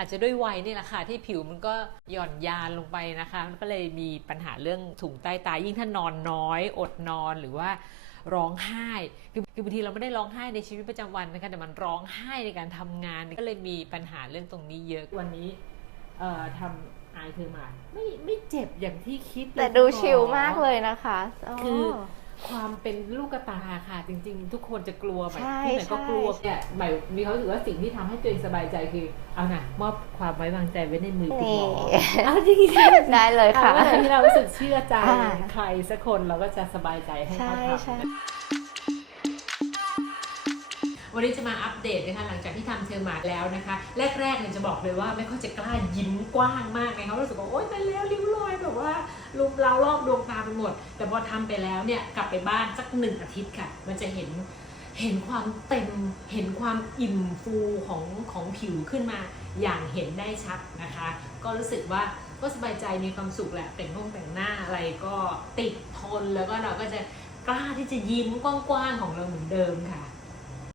อาจจะด้วยวัยนี่แหละค่ะที่ผิวมันก็หย่อนยานลงไปนะคะมันก็เลยมีปัญหาเรื่องถุงใต้ตายิ่งถ้านอนน้อย อดนอนหรือว่าร้องไห้ คือคือบางทีเราไม่ได้ร้องไห้ในชีวิตประจำวันนะคะแต่มันร้องไห้ในการทำงาน ก็เลยมีปัญหาเรื่องตรงนี้เยอะวันนี้เอ่อทำอายเธอมาไม่ไม่เจ็บอย่างที่คิดเลยแต่ดูคุณหมอชิลมากเลยนะคะอ๋อคือความ เป็นลูกกระตาค่ะ จริง ๆ ทุกคนจะกลัวแบบใช่ที่ไหนก็ใช่กลัวเนี่ยหมายมีเขามรู้สึกว่าสิ่งที่ทำให้ตัวเองสบายใจคือ เอานะมอบความไว้วางใจไว้ในมือคุณหมอนี่เอาจริงๆได้เลยเอาค่ะเมื่อไหร่ที่เรารู้สึกเชื่อใจอ่าใครสักคนเราก็จะสบายใจให้ใช่เขาทใช่ำวันนี้จะมาอัปเดตนะคะหลังจากที่ทำเทอร์มาแล้วนะคะ แรกๆเนี่ยจะบอกเลยว่าไม่ค่อยจะกล้ายิ้มกว้างมากเลยเขารู้สึกว่าโอ๊ยตายแล้วริ้วรอยแบบว่า ลุมเรารอบดวงตาไปหมด แต่พอทำไปแล้วเนี่ยกลับไปบ้านสักหนึ่งอาทิตย์ค่ะ มันจะเห็นเห็นความเต็มเห็นความอิ่มฟูของของผิวขึ้นมาอย่างเห็นได้ชัดนะคะ ก็รู้สึกว่าก็สบายใจมีความสุขแหละแต่งห้องแต่งหน้าอะไรก็ติดทนแล้วก็เราก็จะกล้าที่จะยิ้มกว้างๆของเราเหมือนเดิมค่ะ